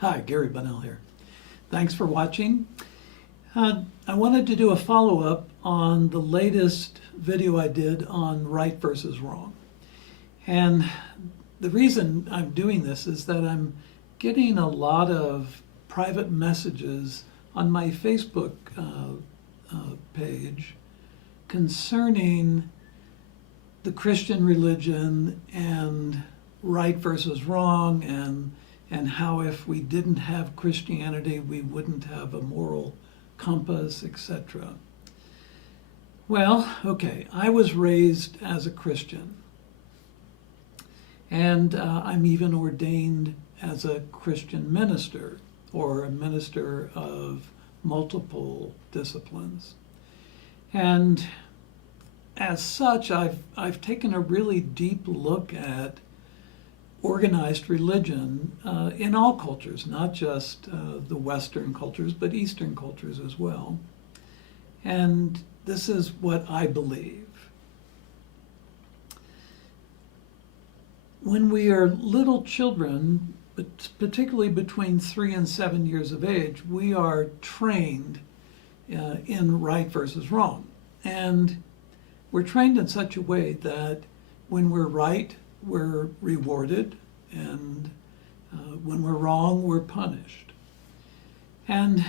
Hi, Gary Bonnell here. Thanks for watching. I wanted to do a follow-up on the latest video I did on right versus wrong. And the reason I'm doing this is that I'm getting a lot of private messages on my Facebook page concerning the Christian religion and right versus wrong, and how if we didn't have Christianity, we wouldn't have a moral compass, etc. Well, okay, I was raised as a Christian, and I'm even ordained as a Christian minister, or a minister of multiple disciplines. And as such, I've taken a really deep look at organized religion in all cultures, not just the Western cultures, but Eastern cultures as well. And this is what I believe. When we are little children, but particularly between 3 and 7 years of age, we are trained in right versus wrong. And we're trained in such a way that when we're right, we're rewarded, and when we're wrong, we're punished. And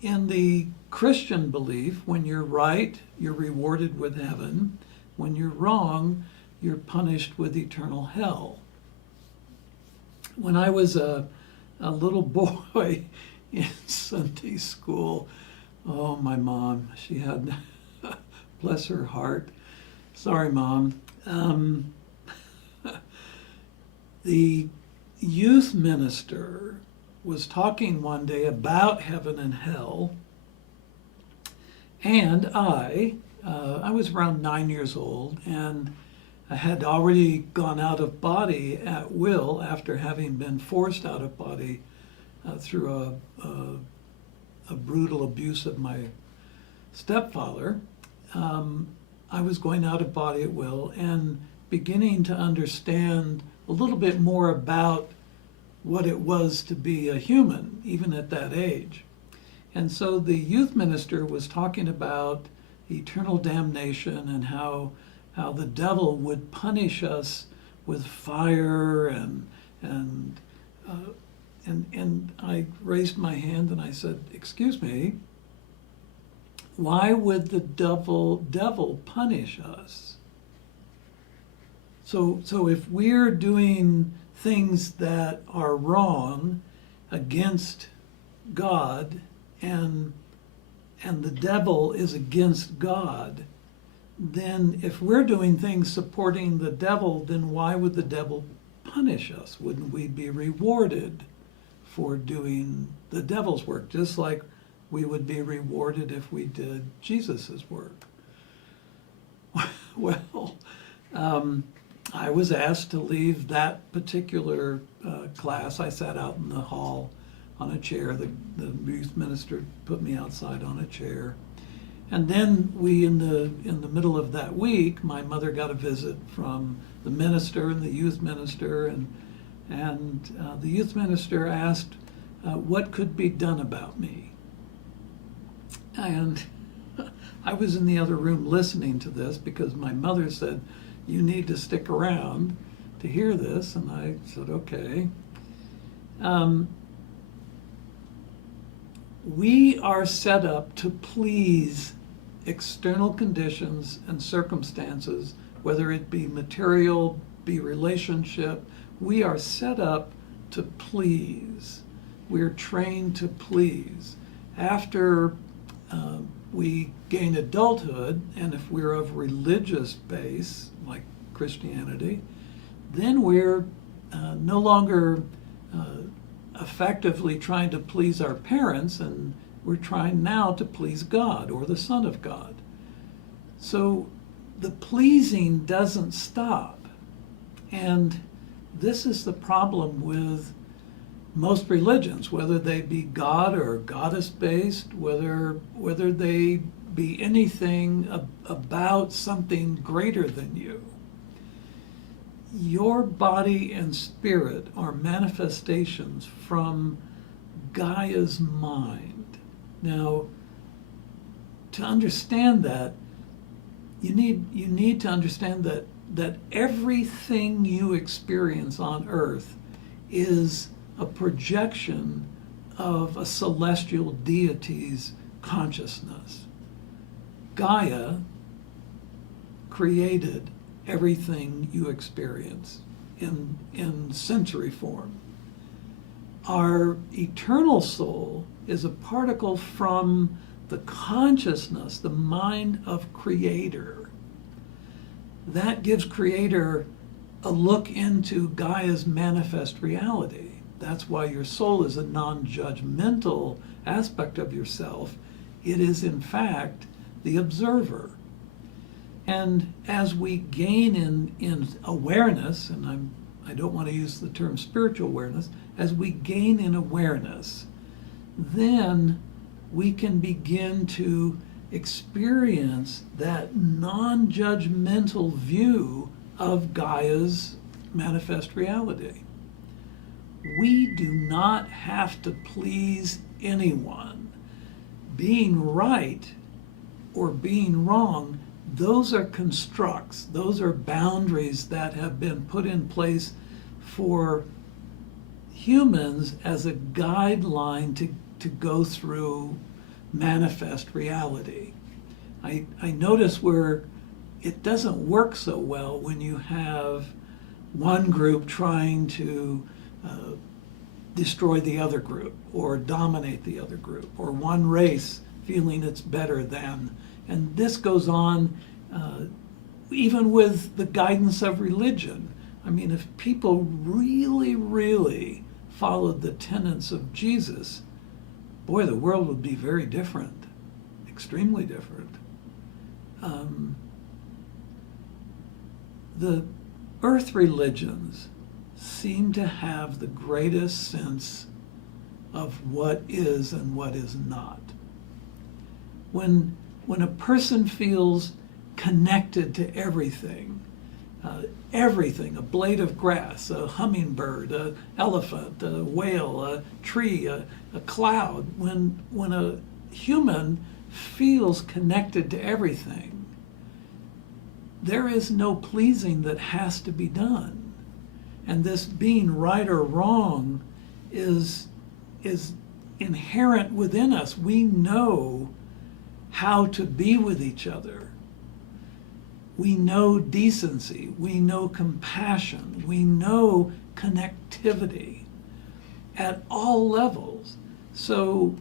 in the Christian belief, when you're right, you're rewarded with heaven. When you're wrong, you're punished with eternal hell. When I was a little boy in Sunday school, oh, my mom, she had, bless her heart, sorry, Mom, the youth minister was talking one day about heaven and hell, and I was around 9 years old, and I had already gone out of body at will after having been forced out of body through a brutal abuse of my stepfather. I was going out of body at will and beginning to understand a little bit more about what it was to be a human, even at that age. And so the youth minister was talking about eternal damnation and how the devil would punish us with fire, and I raised my hand and I said, "Excuse me, why would the devil punish us?" So if we're doing things that are wrong against God, and the devil is against God, then if we're doing things supporting the devil, then why would the devil punish us? Wouldn't we be rewarded for doing the devil's work, just like we would be rewarded if we did Jesus's work? Well, I was asked to leave that particular class. I sat out in the hall on a chair. The youth minister put me outside on a chair. And then in the middle of that week, my mother got a visit from the minister and the youth minister, and the youth minister asked what could be done about me. And I was in the other room listening to this because my mother said, "You need to stick around to hear this," and I said, okay. We are set up to please external conditions and circumstances, whether it be material, be relationship. We are set up to please. We're trained to please. After we gain adulthood, and if we're of religious base, like Christianity, then we're no longer effectively trying to please our parents, and we're trying now to please God or the Son of God. So the pleasing doesn't stop. And this is the problem with most religions, whether they be God or goddess-based, whether they be anything about something greater than you. Your body and spirit are manifestations from Gaia's mind. Now, to understand that, you need to understand that everything you experience on earth is a projection of a celestial deity's consciousness. Gaia created everything you experience in sensory form. Our eternal soul is a particle from the consciousness, the mind of Creator. That gives Creator a look into Gaia's manifest reality. That's why your soul is a non-judgmental aspect of yourself. It is, in fact, the observer. And as we gain in awareness, and I don't want to use the term spiritual awareness, as we gain in awareness, then we can begin to experience that non-judgmental view of Gaia's manifest reality. We do not have to please anyone. Being right or being wrong, those are constructs, those are boundaries that have been put in place for humans as a guideline to go through manifest reality. I notice where it doesn't work so well when you have one group trying to destroy the other group or dominate the other group, or one race feeling it's better than. And this goes on even with the guidance of religion. I mean, if people really, really followed the tenets of Jesus, boy, the world would be very different, extremely different. The earth religions seem to have the greatest sense of what is and what is not. When a person feels connected to everything, a blade of grass, a hummingbird, an elephant, a whale, a tree, a cloud, when a human feels connected to everything, there is no pleasing that has to be done. And this being right or wrong is inherent within us. We know how to be with each other. We know decency, we know compassion, we know connectivity at all levels. So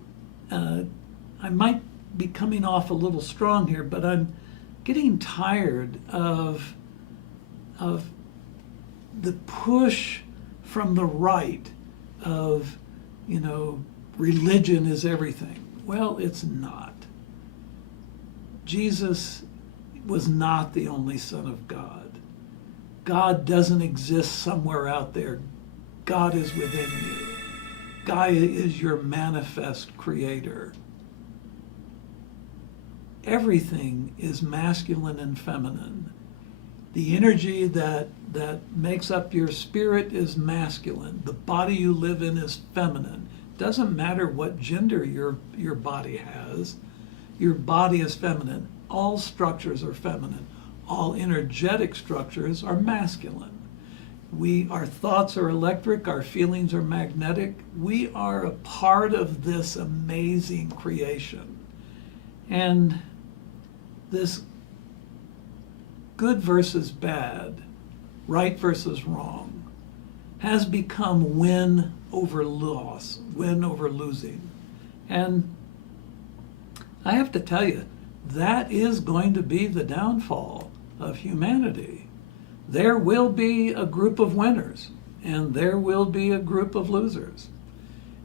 I might be coming off a little strong here, but I'm getting tired of the push from the right of, religion is everything. Well, it's not. Jesus was not the only Son of God. God doesn't exist somewhere out there. God is within you. Gaia is your manifest creator. Everything is masculine and feminine. The energy that makes up your spirit is masculine. The body you live in is feminine. Doesn't matter what gender your body has. Your body is feminine. All structures are feminine. All energetic structures are masculine. Our thoughts are electric, our feelings are magnetic. We are a part of this amazing creation. And this good versus bad, right versus wrong, has become win over loss, win over losing. And I have to tell you, that is going to be the downfall of humanity. There will be a group of winners, and there will be a group of losers.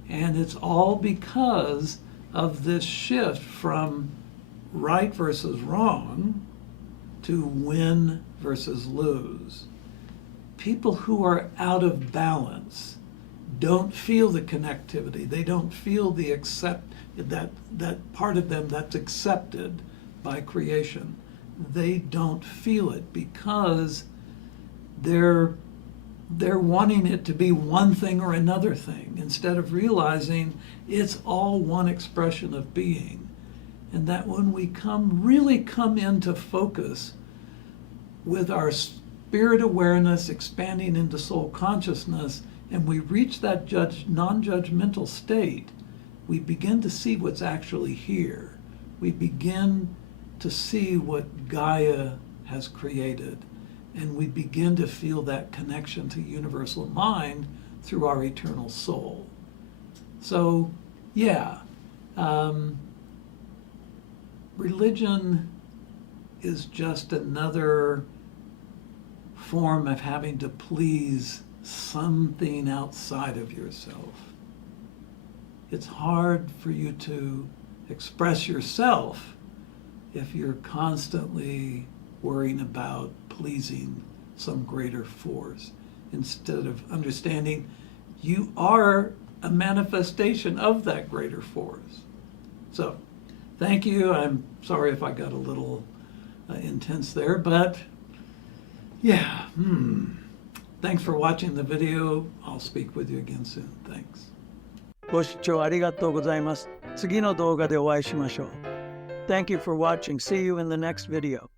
And it's all because of this shift from right versus wrong to win versus lose. People who are out of balance don't feel the connectivity. They don't feel the that part of them that's accepted by creation. They don't feel it because they're they're wanting it to be one thing or another thing instead of realizing it's all one expression of being. And that when we really come into focus with our spirit awareness expanding into soul consciousness, and we reach that non-judgmental state, we begin to see what's actually here. We begin to see what Gaia has created, and we begin to feel that connection to universal mind through our eternal soul. So, yeah, religion is just another form of having to please something outside of yourself. It's hard for you to express yourself if you're constantly worrying about pleasing some greater force instead of understanding you are a manifestation of that greater force. So, thank you. I'm sorry if I got a little intense there, but yeah. Thanks for watching the video. I'll speak with you again soon. Thanks. ご視聴ありがとうございます。次の動画でお会いしましょう。Thank you for watching. See you in the next video.